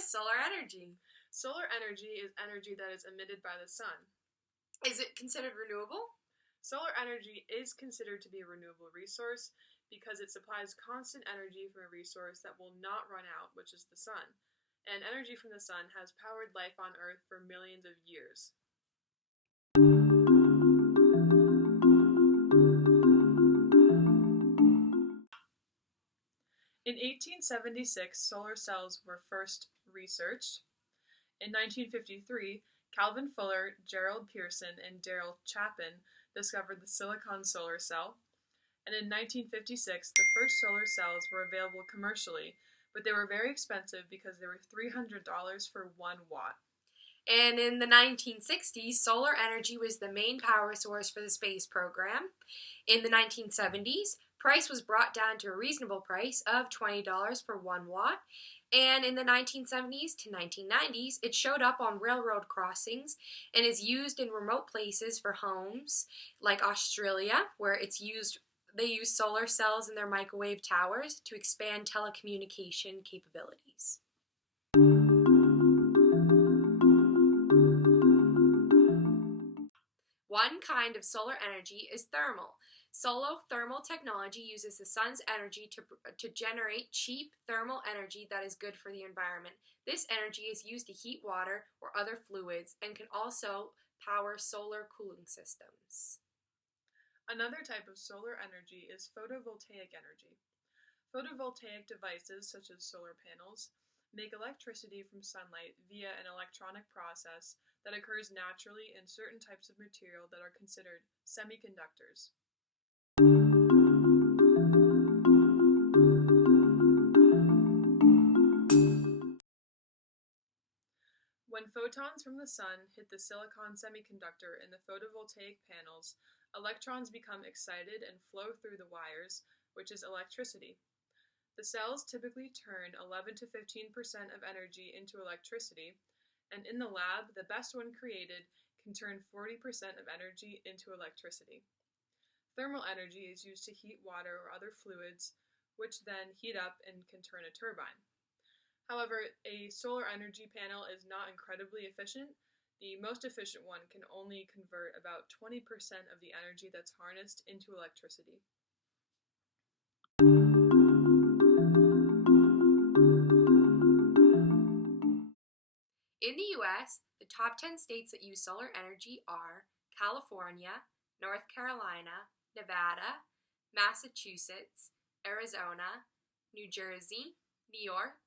is solar energy? Solar energy is energy that is emitted by the sun. Is it considered renewable? Solar energy is considered to be a renewable resource because it supplies constant energy from a resource that will not run out, which is the sun. And energy from the sun has powered life on Earth for millions of years. In 1876, solar cells were first researched. In 1953, Calvin Fuller, Gerald Pearson, and Darrell Chapin discovered the silicon solar cell. And in 1956, the first solar cells were available commercially, but they were very expensive because they were $300 for 1 watt. And in the 1960s, solar energy was the main power source for the space program. In the 1970s, price was brought down to a reasonable price of $20 per 1 watt. And in the 1970s to 1990s, it showed up on railroad crossings and is used in remote places for homes, like Australia, where they use solar cells in their microwave towers to expand telecommunication capabilities. One kind of solar energy is thermal. Solar thermal technology uses the sun's energy to generate cheap thermal energy that is good for the environment. This energy is used to heat water or other fluids and can also power solar cooling systems. Another type of solar energy is photovoltaic energy. Photovoltaic devices, such as solar panels, make electricity from sunlight via an electronic process that occurs naturally in certain types of material that are considered semiconductors. When photons from the sun hit the silicon semiconductor in the photovoltaic panels, electrons become excited and flow through the wires, which is electricity. The cells typically turn 11 to 15% of energy into electricity, and in the lab, the best one created can turn 40% of energy into electricity. Thermal energy is used to heat water or other fluids, which then heat up and can turn a turbine. However, a solar energy panel is not incredibly efficient. The most efficient one can only convert about 20% of the energy that's harnessed into electricity. In the U.S., the top 10 states that use solar energy are California, North Carolina, Nevada, Massachusetts, Arizona, New Jersey, New York,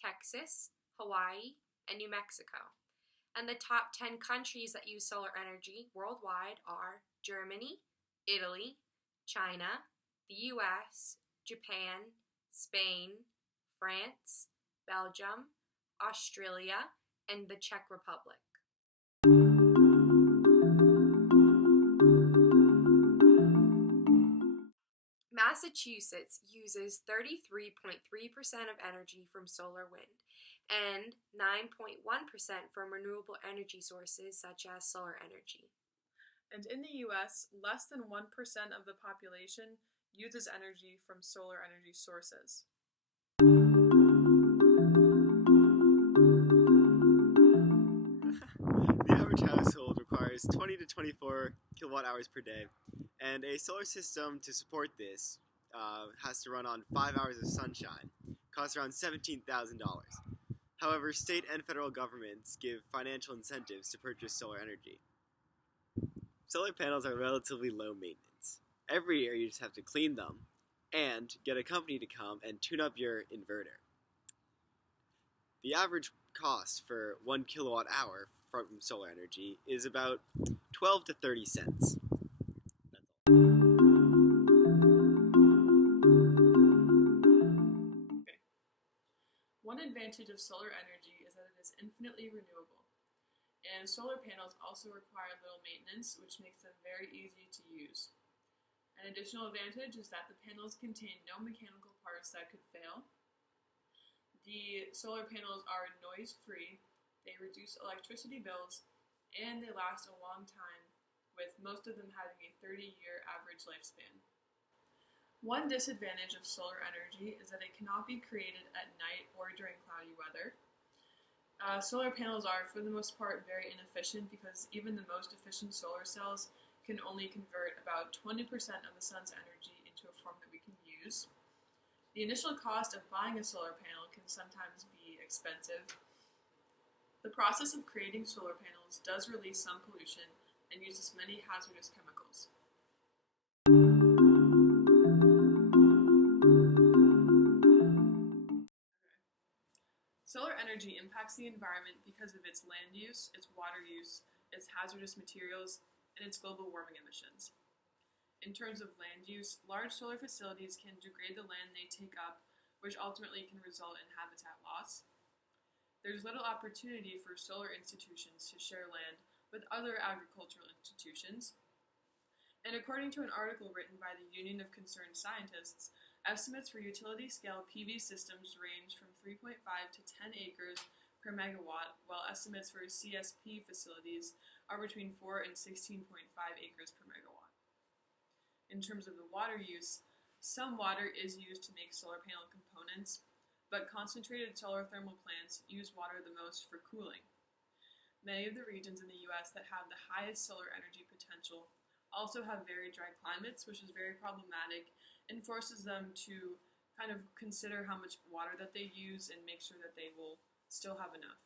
Texas, Hawaii, and New Mexico. And the top 10 countries that use solar energy worldwide are Germany, Italy, China, the US, Japan, Spain, France, Belgium, Australia, and the Czech Republic. Massachusetts uses 33.3% of energy from solar wind and 9.1% from renewable energy sources such as solar energy. And in the US, less than 1% of the population uses energy from solar energy sources. The average household requires 20 to 24 kilowatt hours per day, and a solar system to support this has to run on 5 hours of sunshine. Costs around $17,000. However, state and federal governments give financial incentives to purchase solar energy. Solar panels are relatively low maintenance. Every year you just have to clean them and get a company to come and tune up your inverter. The average cost for 1 kilowatt hour from solar energy is about 12 to 30 cents. One advantage of solar energy is that it is infinitely renewable. And solar panels also require little maintenance, which makes them very easy to use. An additional advantage is that the panels contain no mechanical parts that could fail. The solar panels are noise-free, they reduce electricity bills, and they last a long time, with most of them having a 30-year average lifespan. One disadvantage of solar energy is that it cannot be created at night or during cloudy weather. Solar panels are, for the most part, very inefficient because even the most efficient solar cells can only convert about 20% of the sun's energy into a form that we can use. The initial cost of buying a solar panel can sometimes be expensive. The process of creating solar panels does release some pollution and uses many hazardous chemicals. Solar energy impacts the environment because of its land use, its water use, its hazardous materials, and its global warming emissions. In terms of land use, large solar facilities can degrade the land they take up, which ultimately can result in habitat loss. There's little opportunity for solar institutions to share land with other agricultural institutions. And according to an article written by the Union of Concerned Scientists, estimates for utility-scale PV systems range from 3.5 to 10 acres per megawatt, while estimates for CSP facilities are between 4 and 16.5 acres per megawatt. In terms of the water use, some water is used to make solar panel components, but concentrated solar thermal plants use water the most for cooling. Many of the regions in the US that have the highest solar energy potential also have very dry climates, which is very problematic and forces them to kind of consider how much water that they use and make sure that they will still have enough.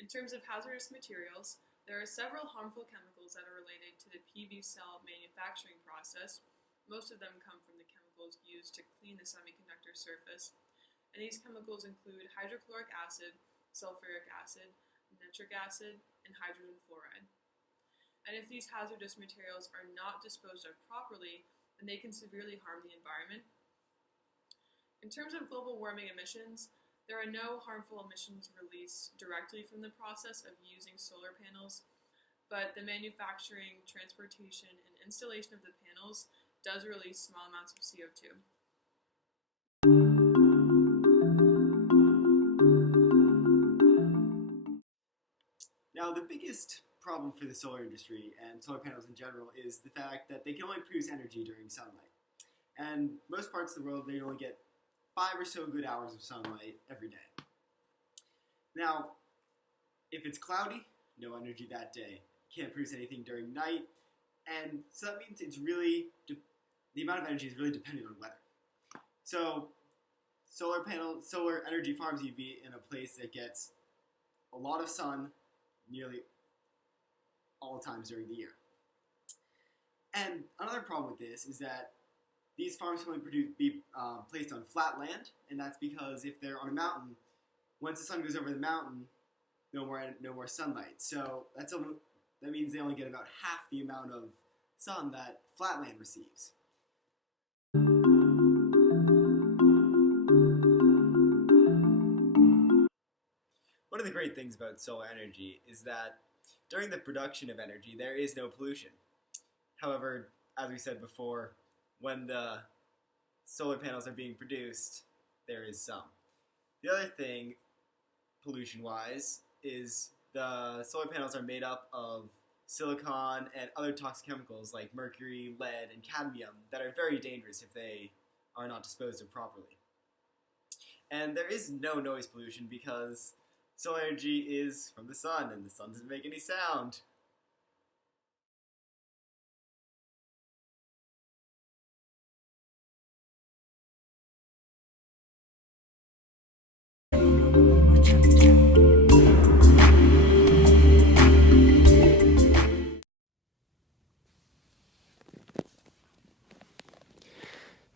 In terms of hazardous materials, there are several harmful chemicals that are related to the PV cell manufacturing process. Most of them come from the chemicals used to clean the semiconductor surface, and these chemicals include hydrochloric acid, sulfuric acid, nitric acid, and hydrogen fluoride. And if these hazardous materials are not disposed of properly, then they can severely harm the environment. In terms of global warming emissions, there are no harmful emissions released directly from the process of using solar panels, but the manufacturing, transportation, and installation of the panels does release small amounts of CO2. Now, the biggest problem for the solar industry and solar panels in general is the fact that they can only produce energy during sunlight. And most parts of the world, they only get 5 or so good hours of sunlight every day. Now, if it's cloudy, no energy that day. Can't produce anything during night, and so that means it's really, the amount of energy is really dependent on weather. So, solar energy farms need to be in a place that gets a lot of sun nearly all times during the year. And another problem with this is that these farms can only be placed on flat land, and that's because if they're on a mountain, once the sun goes over the mountain, no more sunlight. So that means they only get about half the amount of sun that flat land receives. One of the great things about solar energy is that during the production of energy, there is no pollution. However, as we said before, when the solar panels are being produced, there is some. The other thing, pollution-wise, is the solar panels are made up of silicon and other toxic chemicals like mercury, lead, and cadmium that are very dangerous if they are not disposed of properly. And there is no noise pollution because solar energy is from the sun, and the sun doesn't make any sound.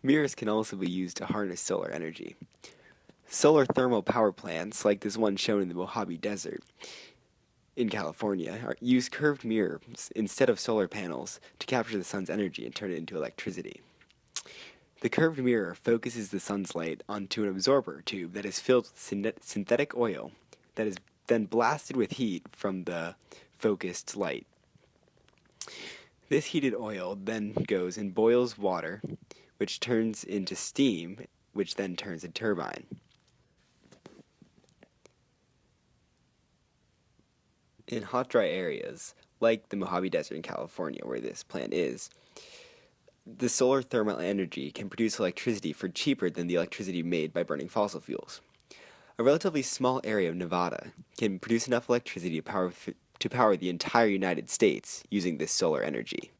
Mirrors can also be used to harness solar energy. Solar thermal power plants, like this one shown in the Mojave Desert in California, use curved mirrors instead of solar panels to capture the sun's energy and turn it into electricity. The curved mirror focuses the sun's light onto an absorber tube that is filled with synthetic oil that is then blasted with heat from the focused light. This heated oil then goes and boils water, which turns into steam, which then turns a turbine. In hot, dry areas, like the Mojave Desert in California, where this plant is, the solar thermal energy can produce electricity for cheaper than the electricity made by burning fossil fuels. A relatively small area of Nevada can produce enough electricity to power the entire United States using this solar energy.